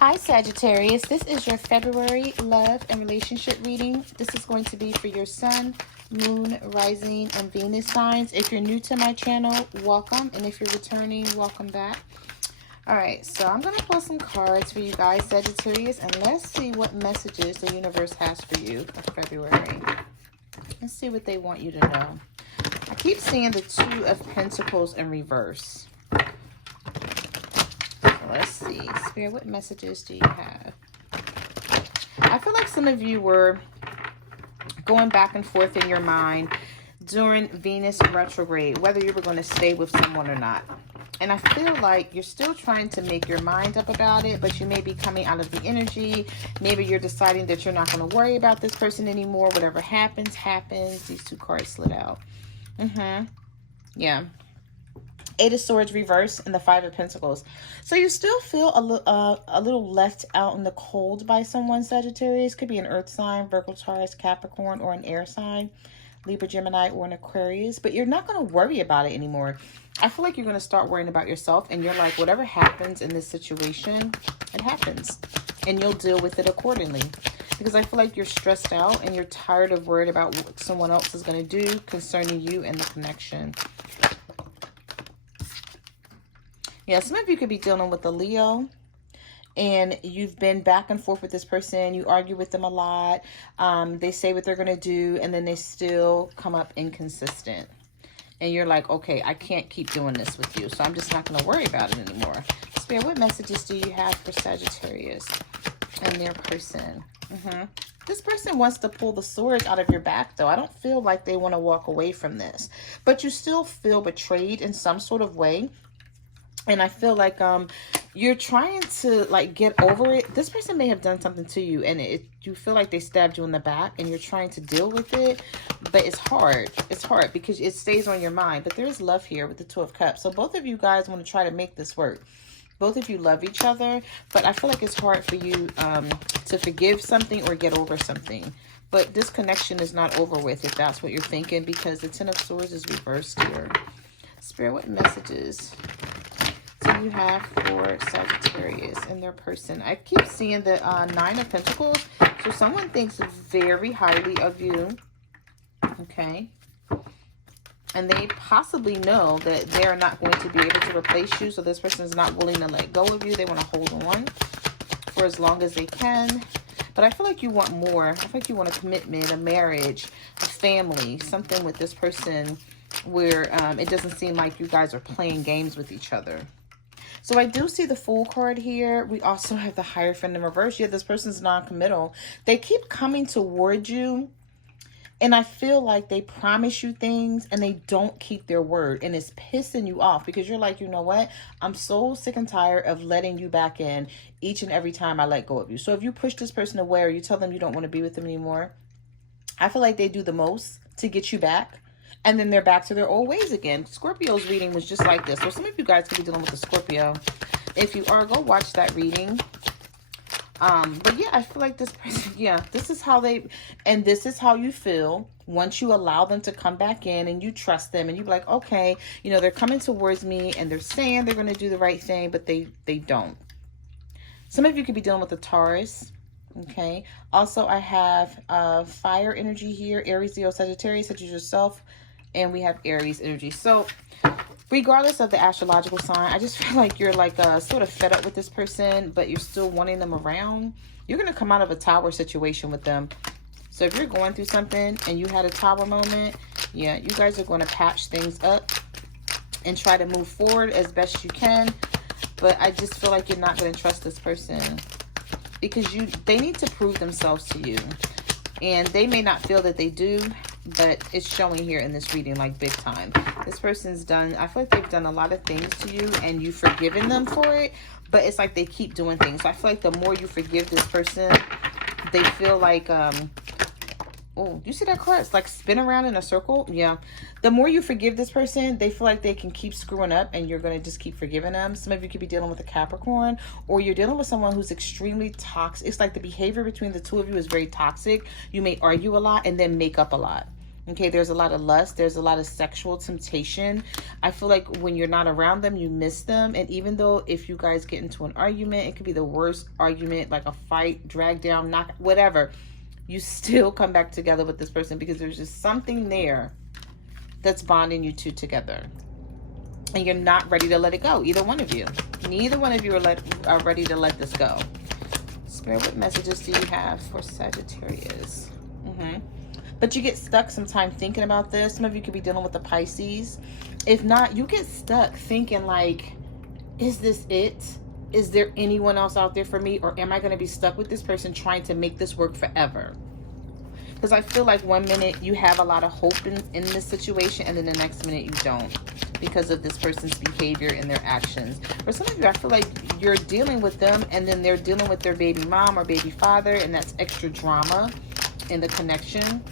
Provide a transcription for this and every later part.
Hi Sagittarius, this is your February love and relationship reading. This is going to be for your sun, moon, rising, and Venus signs. If you're new to my channel, welcome. And if you're returning, welcome back. Alright, so I'm going to pull some cards for you guys, Sagittarius, and let's see what messages the universe has for you for February. Let's see what they want you to know. I keep seeing the Two of Pentacles in reverse. Let's see. Spirit, what messages do you have? I feel like some of you were going back and forth in your mind during Venus retrograde, whether you were going to stay with someone or not. And I feel like you're still trying to make your mind up about it, but you may be coming out of the energy. Maybe you're deciding that you're not going to worry about this person anymore. Whatever happens, happens. These two cards slid out. Yeah. Eight of Swords reverse and the Five of Pentacles. So you still feel a little left out in the cold by someone, Sagittarius. Could be an earth sign, Virgo, Taurus, Capricorn, or an air sign, Libra, Gemini, or an Aquarius. But you're not going to worry about it anymore. I feel like you're going to start worrying about yourself. And you're like, whatever happens in this situation, it happens. And you'll deal with it accordingly. Because I feel like you're stressed out and you're tired of worried about what someone else is going to do concerning you and the connection. Yeah, some of you could be dealing with a Leo and you've been back and forth with this person. You argue with them a lot. They say what they're going to do and then they still come up inconsistent. And you're like, okay, I can't keep doing this with you. So I'm just not going to worry about it anymore. Spirit, what messages do you have for Sagittarius and their person? This person wants to pull the sword out of your back, though. I don't feel like they want to walk away from this. But you still feel betrayed in some sort of way. And I feel like you're trying to like get over it. This person may have done something to you and you feel like they stabbed you in the back and you're trying to deal with it. But it's hard. It's hard because it stays on your mind. But there is love here with the Two of Cups. So both of you guys want to try to make this work. Both of you love each other. But I feel like it's hard for you to forgive something or get over something. But this connection is not over with if that's what you're thinking, because the Ten of Swords is reversed here. Spirit, what messages do you have for Sagittarius and their person? I keep seeing the Nine of Pentacles. So someone thinks very highly of you. Okay. And they possibly know that they're not going to be able to replace you. So this person is not willing to let go of you. They want to hold on for as long as they can. But I feel like you want more. I feel like you want a commitment, a marriage, a family, something with this person where it doesn't seem like you guys are playing games with each other. So I do see the Fool card here. We also have the Hierophant in reverse. Yeah, this person's non-committal. They keep coming towards you. And I feel like they promise you things and they don't keep their word. And it's pissing you off because you're like, you know what? I'm so sick and tired of letting you back in each and every time I let go of you. So if you push this person away or you tell them you don't want to be with them anymore, I feel like they do the most to get you back. And then they're back to their old ways again. Scorpio's reading was just like this. So some of you guys could be dealing with a Scorpio. If you are, go watch that reading. But yeah, I feel like this person, yeah, this is how this is how you feel once you allow them to come back in and you trust them and you be like, okay, you know, they're coming towards me and they're saying they're going to do the right thing, but they don't. Some of you could be dealing with a Taurus. Okay. Also, I have fire energy here. Aries, Leo, Sagittarius, such as yourself. And we have Aries energy. So regardless of the astrological sign, I just feel like you're like sort of fed up with this person, but you're still wanting them around. You're going to come out of a tower situation with them. So if you're going through something and you had a tower moment, yeah, you guys are going to patch things up and try to move forward as best you can. But I just feel like you're not going to trust this person because they need to prove themselves to you. And they may not feel that they do, but it's showing here in this reading like big time. This person's done, I feel like they've done a lot of things to you and you've forgiven them for it, but it's like they keep doing things. So I feel like the more you forgive this person, they feel like, oh, you see that card? It's like spin around in a circle. Yeah. The more you forgive this person, they feel like they can keep screwing up and you're going to just keep forgiving them. Some of you could be dealing with a Capricorn or you're dealing with someone who's extremely toxic. It's like the behavior between the two of you is very toxic. You may argue a lot and then make up a lot. Okay, there's a lot of lust. There's a lot of sexual temptation. I feel like when you're not around them, you miss them. And even though if you guys get into an argument, it could be the worst argument, like a fight, drag down, knock, whatever, you still come back together with this person because there's just something there that's bonding you two together. And you're not ready to let it go, either one of you. Neither one of you are ready to let this go. Spirit, what messages do you have for Sagittarius? But you get stuck sometime thinking about this. Some of you could be dealing with the Pisces. If not, you get stuck thinking like, is this it? Is there anyone else out there for me? Or am I going to be stuck with this person trying to make this work forever? Because I feel like one minute you have a lot of hope in this situation, and then the next minute you don't, because of this person's behavior and their actions. For some of you, I feel like you're dealing with them, and then they're dealing with their baby mom or baby father, and that's extra drama in the connection.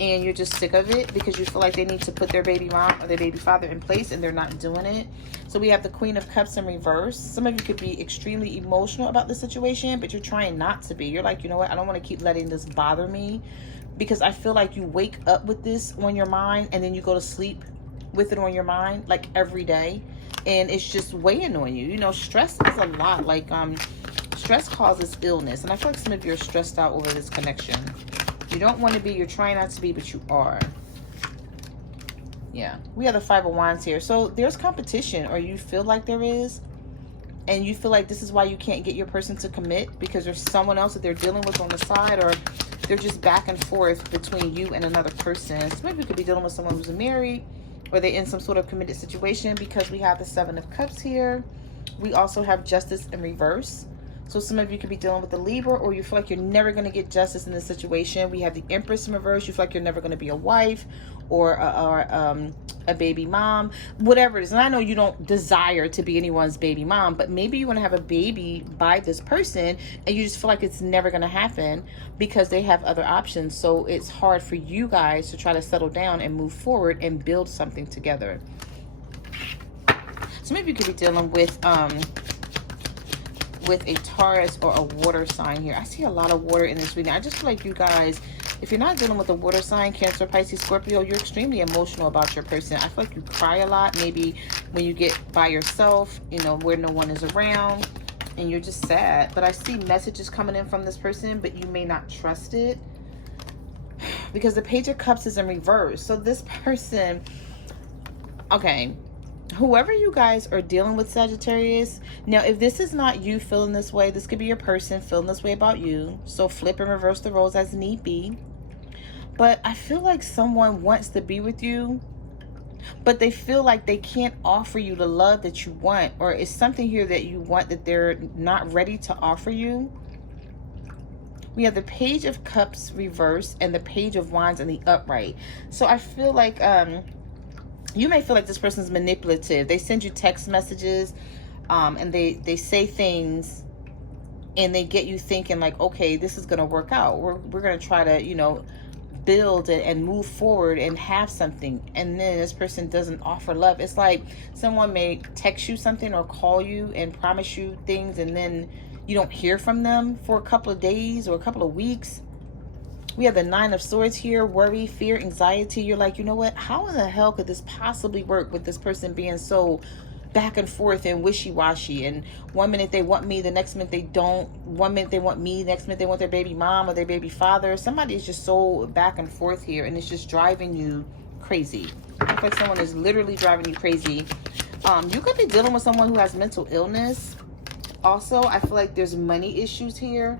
And you're just sick of it because you feel like they need to put their baby mom or their baby father in place, and they're not doing it. So we have the Queen of Cups in reverse. Some of you could be extremely emotional about the situation, but you're trying not to be. You're like, you know what? I don't want to keep letting this bother me, because I feel like you wake up with this on your mind and then you go to sleep with it on your mind like every day, and it's just weighing on you. You know, stress is a lot. Like stress causes illness, and I feel like some of you are stressed out over this connection. You don't want to be, you're trying not to be, but you are. Yeah, we have the Five of Wands here. So there's competition, or you feel like there is, and you feel like this is why you can't get your person to commit, because there's someone else that they're dealing with on the side, or they're just back and forth between you and another person. So maybe you could be dealing with someone who's married, or they're in some sort of committed situation, because we have the Seven of Cups here. We also have Justice in reverse. So some of you could be dealing with the Libra, or you feel like you're never going to get justice in this situation. We have the Empress in reverse. You feel like you're never going to be a wife or a baby mom, whatever it is. And I know you don't desire to be anyone's baby mom, but maybe you want to have a baby by this person, and you just feel like it's never going to happen because they have other options. So it's hard for you guys to try to settle down and move forward and build something together. So maybe you could be dealing with a Taurus or a water sign here. I see a lot of water in this reading. I just feel like you guys, if you're not dealing with a water sign, Cancer, Pisces, Scorpio, you're extremely emotional about your person. I feel like you cry a lot, maybe when you get by yourself, you know, where no one is around, and you're just sad. But I see messages coming in from this person, but you may not trust it, because the Page of Cups is in reverse. So this person, okay, whoever you guys are dealing with, Sagittarius, now if this is not you feeling this way, this could be your person feeling this way about you. So flip and reverse the roles as need be. But I feel like someone wants to be with you, but they feel like they can't offer you the love that you want, or it's something here that you want that they're not ready to offer you. We have the Page of Cups reverse and the Page of Wands in the upright. So I feel like you may feel like this person's manipulative. They send you text messages, and they say things, and they get you thinking like, okay, this is going to work out. We're going to try to, you know, build and move forward and have something. And then this person doesn't offer love. It's like someone may text you something or call you and promise you things, and then you don't hear from them for a couple of days or a couple of weeks. We have the Nine of Swords here, worry, fear, anxiety. You're like, you know what? How in the hell could this possibly work with this person being so back and forth and wishy-washy? And one minute they want me, the next minute they don't. One minute they want me, next minute they want their baby mom or their baby father. Somebody is just so back and forth here, and it's just driving you crazy. I feel like someone is literally driving you crazy. You could be dealing with someone who has mental illness. Also, I feel like there's money issues here.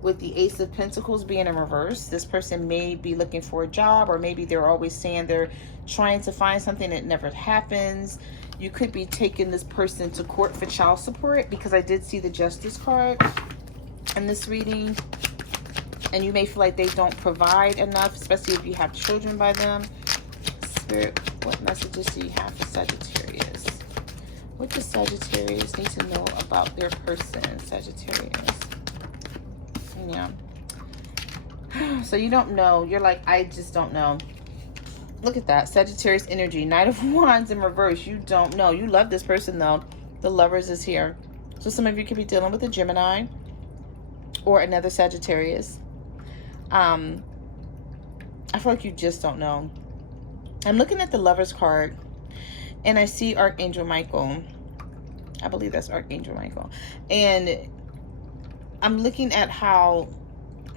With the Ace of Pentacles being in reverse, this person may be looking for a job, or maybe they're always saying they're trying to find something that never happens. You could be taking this person to court for child support, because I did see the Justice card in this reading. And you may feel like they don't provide enough, especially if you have children by them. Spirit, what messages do you have for Sagittarius? What does Sagittarius need to know about their person, Sagittarius? Yeah. So you don't know. You're like, I just don't know. Look at that. Sagittarius energy. Knight of Wands in reverse. You don't know. You love this person, though. The Lovers is here. So some of you could be dealing with a Gemini or another Sagittarius. I feel like you just don't know. I'm looking at the Lover's card, and I see Archangel Michael. I believe that's Archangel Michael. And I'm looking at how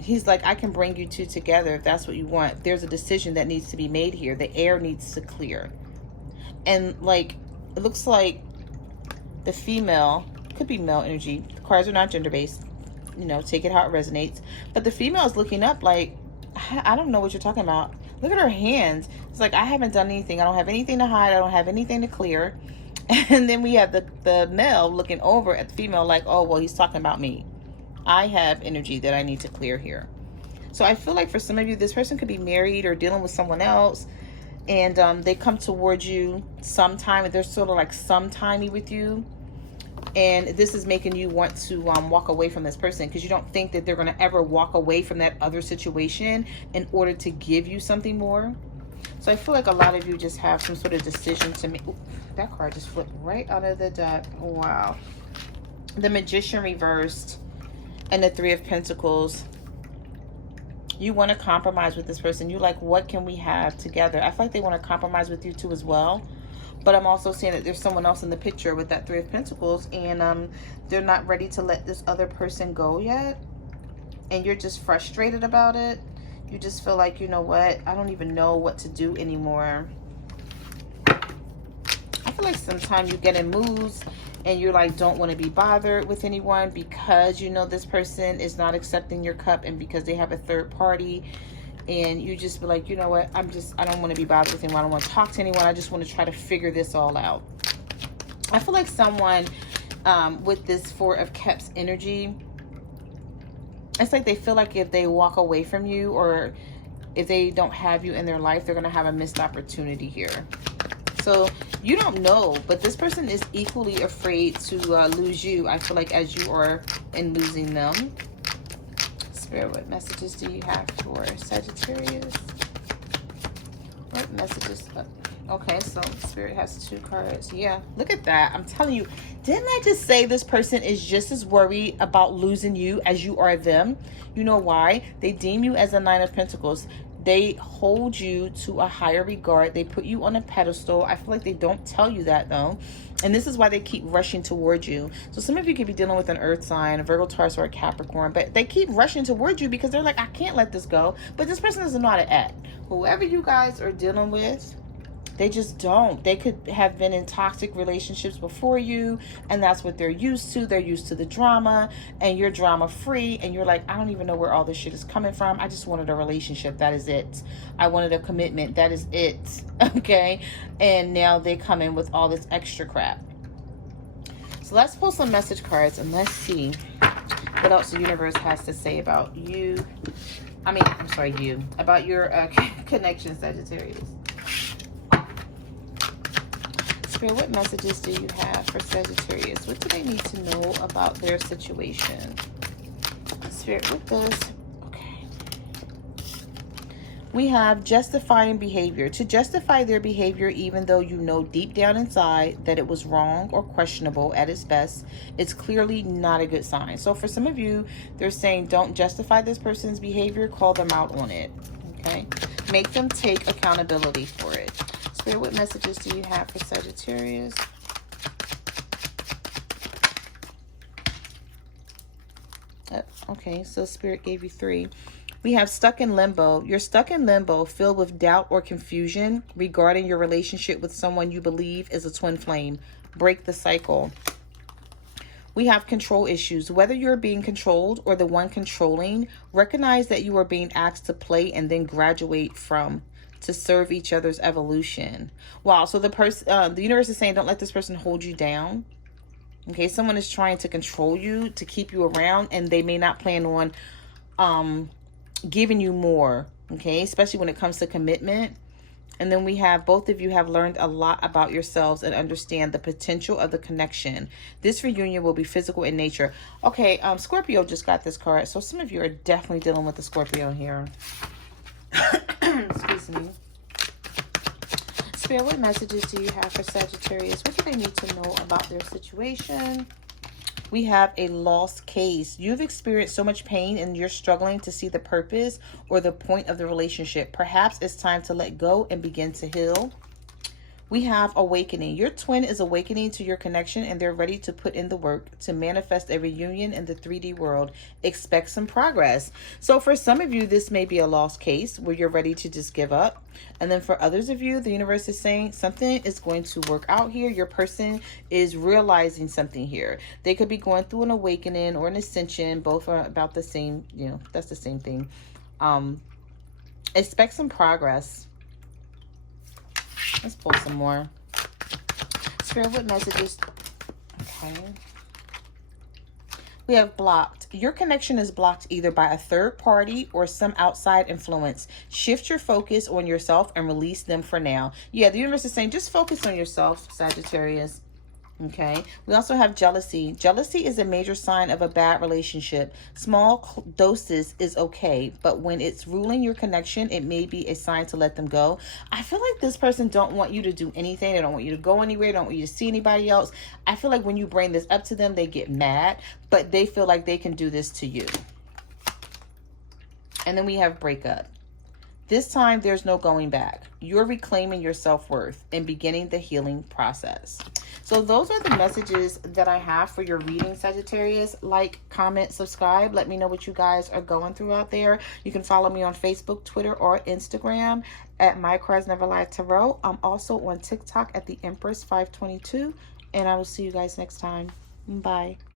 he's like, I can bring you two together if that's what you want. There's a decision that needs to be made here. The air needs to clear. And like, it looks like the female, could be male energy. The cards are not gender-based. You know, take it how it resonates. But the female is looking up like, I don't know what you're talking about. Look at her hands. It's like, I haven't done anything. I don't have anything to hide. I don't have anything to clear. And then we have the male looking over at the female like, oh, well, he's talking about me. I have energy that I need to clear here. So I feel like for some of you, this person could be married or dealing with someone else. And they come towards you sometime. They're sort of like sometimey with you. And this is making you want to walk away from this person because you don't think that they're going to ever walk away from that other situation in order to give you something more. So I feel like a lot of you just have some sort of decision to make. Ooh, that card just flipped right out of the deck. Wow. The Magician reversed and the Three of Pentacles. You want to compromise with this person. You like, what can we have together? I feel like they want to compromise with you too as well. But I'm also seeing that there's someone else in the picture with that Three of Pentacles. And they're not ready to let this other person go yet. And you're just frustrated about it. You just feel like, you know what? I don't even know what to do anymore. I feel like sometimes you get in moods and you're like, don't want to be bothered with anyone because you know this person is not accepting your cup and because they have a third party. And you just be like, you know what? I don't want to be bothered with anyone. I don't want to talk to anyone. I just want to try to figure this all out. I feel like someone with this Four of Cups energy, it's like they feel like if they walk away from you or if they don't have you in their life, they're going to have a missed opportunity here. So you don't know, but this person is equally afraid to lose you, I feel like, as you are in losing them. Spirit, what messages do you have for Sagittarius? What messages? Okay, so Spirit has two cards. Yeah, look at that. I'm telling you, didn't I just say this person is just as worried about losing you as you are them? You know why? They deem you as a Nine of Pentacles. They hold you to a higher regard. They put you on a pedestal. I feel like they don't tell you that though. And this is why they keep rushing towards you. So some of you could be dealing with an earth sign, a Virgo, Taurus, or a Capricorn, but they keep rushing towards you because they're like, I can't let this go. But this person doesn't know how to act. Whoever you guys are dealing with, they just don't. They could have been in toxic relationships before you, and that's what they're used to. They're used to the drama, and you're drama free, and you're like, I don't even know where all this shit is coming from. I just wanted a relationship. That is it. I wanted a commitment. That is it. Okay? And now they come in with all this extra crap. So let's pull some message cards, and let's see what else the universe has to say about you. About your connection, Sagittarius. Spirit, what messages do you have for Sagittarius? What do they need to know about their situation? Spirit, with this, okay. We have justifying behavior. To justify their behavior, even though you know deep down inside that it was wrong or questionable at its best, it's clearly not a good sign. So for some of you, they're saying don't justify this person's behavior, call them out on it, okay? Make them take accountability for it. Spirit, what messages do you have for Sagittarius? Okay, so Spirit gave you 3. We have stuck in limbo. You're stuck in limbo, filled with doubt or confusion regarding your relationship with someone you believe is a twin flame. Break the cycle. We have control issues. Whether you're being controlled or the one controlling, recognize that you are being asked to play and then graduate from to serve each other's evolution. Wow. So the universe is saying, don't let this person hold you down. Okay. Someone is trying to control you, to keep you around, and they may not plan on giving you more. Okay. Especially when it comes to commitment. And then we have, both of you have learned a lot about yourselves and understand the potential of the connection. This reunion will be physical in nature. Okay. Scorpio just got this card. So some of you are definitely dealing with the Scorpio here. Excuse me. Spirit, what messages do you have for Sagittarius? What do they need to know about their situation? We have a lost case. You've experienced so much pain and you're struggling to see the purpose or the point of the relationship. Perhaps it's time to let go and begin to heal. We have awakening. Your twin is awakening to your connection and they're ready to put in the work to manifest a reunion in the 3D world. Expect some progress. So for some of you, this may be a lost case where you're ready to just give up. And then for others of you, the universe is saying something is going to work out here. Your person is realizing something here. They could be going through an awakening or an ascension. Both are about the same, that's the same thing. Expect some progress. Let's pull some more. Spirit, what messages? Okay. We have blocked. Your connection is blocked either by a third party or some outside influence. Shift your focus on yourself and release them for now. Yeah, the universe is saying just focus on yourself, Sagittarius. Okay. We also have jealousy. Jealousy is a major sign of a bad relationship. Small doses is okay, but when it's ruling your connection, it may be a sign to let them go. I feel like this person don't want you to do anything. They don't want you to go anywhere. They don't want you to see anybody else. I feel like when you bring this up to them, they get mad, but they feel like they can do this to you. And then we have breakup. This time, there's no going back. You're reclaiming your self-worth and beginning the healing process. So those are the messages that I have for your reading, Sagittarius. Like, comment, subscribe. Let me know what you guys are going through out there. You can follow me on Facebook, Twitter, or Instagram at My Cards Never Lie Tarot. I'm also on TikTok at the Empress 522. And I will see you guys next time. Bye.